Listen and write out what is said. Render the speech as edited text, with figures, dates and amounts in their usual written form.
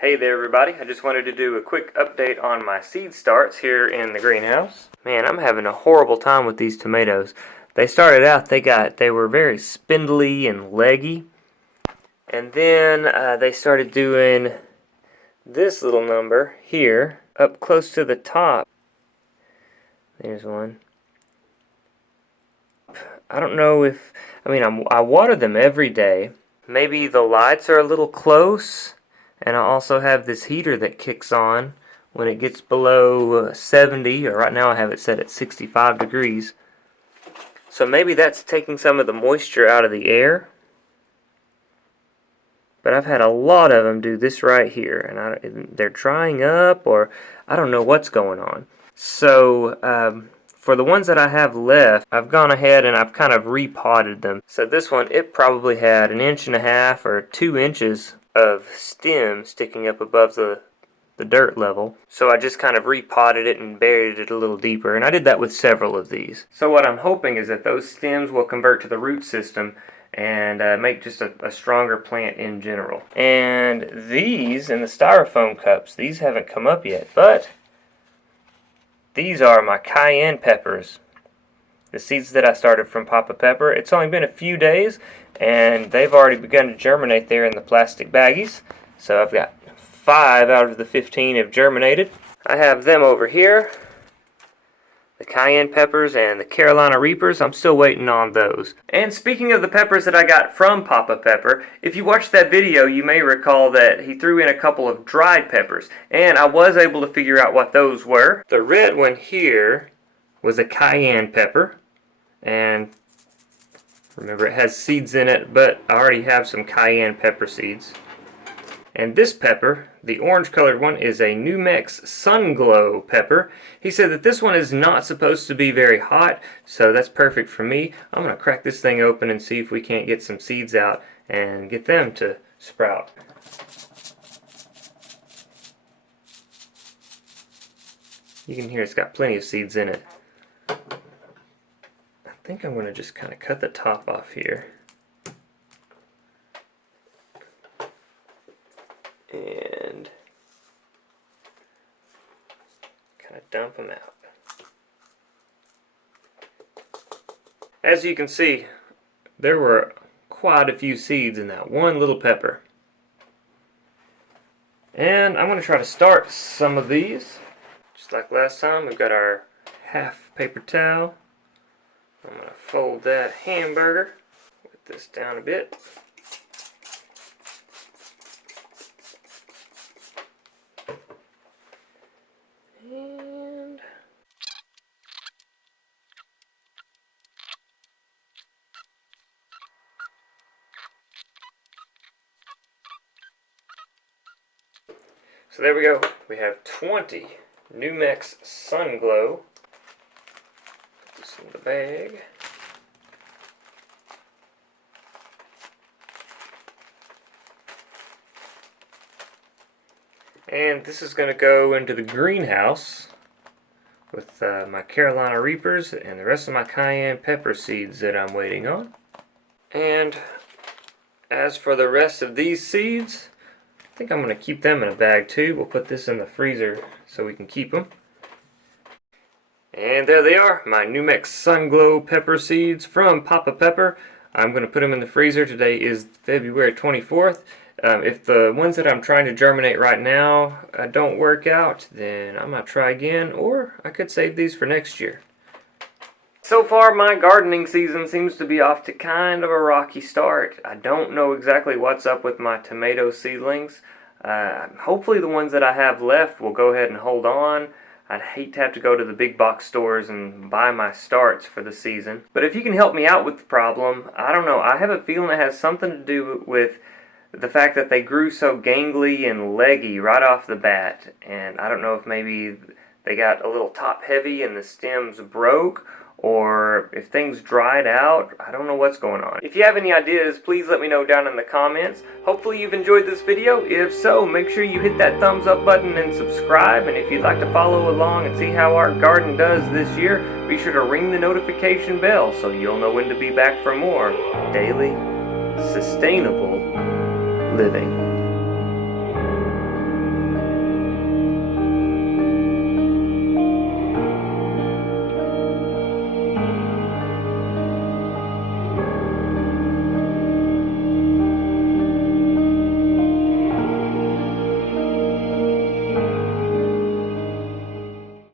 Hey there everybody, I just wanted to do a quick update on my seed starts here in the greenhouse. Man, I'm having a horrible time with these tomatoes. They started out, they were very spindly and leggy. And then they started doing this little number here, up close to the top. There's one. I don't know if, I water them every day. Maybe the lights are a little close. And I also have this heater that kicks on when it gets below 70, or right now I have it set at 65 degrees. So maybe that's taking some of the moisture out of the air. But I've had a lot of them do this right here, and they're drying up, or I don't know what's going on. So for the ones that I have left, I've gone ahead and I've kind of repotted them. So this one, it probably had 1.5 inches or 2 inches of stem sticking up above the dirt level. So I just kind of repotted it and buried it a little deeper, and I did that with several of these. So what I'm hoping is that those stems will convert to the root system and make just a stronger plant in general. And these in the styrofoam cups, these haven't come up yet, but these are my cayenne peppers. The seeds that I started from Papa Pepper. It's only been a few days, and they've already begun to germinate there in the plastic baggies. So I've got 5 out of the 15 have germinated. I have them over here. The cayenne peppers and the Carolina Reapers, I'm still waiting on those. And speaking of the peppers that I got from Papa Pepper, if you watched that video, you may recall that he threw in a couple of dried peppers, and I was able to figure out what those were. The red one here was a cayenne pepper, and remember it has seeds in it, but I already have some cayenne pepper seeds. And this pepper, the orange colored one, is a New Mex Sunglow pepper. He said that this one is not supposed to be very hot, so that's perfect for me. I'm going to crack this thing open and see if we can't get some seeds out and get them to sprout. You can hear it's got plenty of seeds in it. I think I'm going to just kind of cut the top off here. And kind of dump them out. As you can see, there were quite a few seeds in that one little pepper. And I'm going to try to start some of these. Just like last time, we've got our half paper towel. I'm going to fold that hamburger, put this down a bit. And so there we go. We have 20 New Mex Sunglow. Put this in the bag. And this is going to go into the greenhouse with my Carolina Reapers and the rest of my cayenne pepper seeds that I'm waiting on. And as for the rest of these seeds, I think I'm going to keep them in a bag too. We'll put this in the freezer so we can keep them. And there they are, my New Mex Sunglow pepper seeds from Papa Pepper. I'm going to put them in the freezer. Today is February 24th. If the ones that I'm trying to germinate right now don't work out, then I'm going to try again, or I could save these for next year. So far, my gardening season seems to be off to kind of a rocky start. I don't know exactly what's up with my tomato seedlings. Hopefully the ones that I have left will go ahead and hold on. I'd hate to have to go to the big box stores and buy my starts for the season. But if you can help me out with the problem, I don't know. I have a feeling it has something to do with the fact that they grew so gangly and leggy right off the bat. And I don't know if maybe they got a little top heavy and the stems broke, or if things dried out. I don't know what's going on. If you have any ideas, please let me know down in the comments. Hopefully you've enjoyed this video. If so, make sure you hit that thumbs up button and subscribe. And if you'd like to follow along and see how our garden does this year, be sure to ring the notification bell so you'll know when to be back for more daily, sustainable living.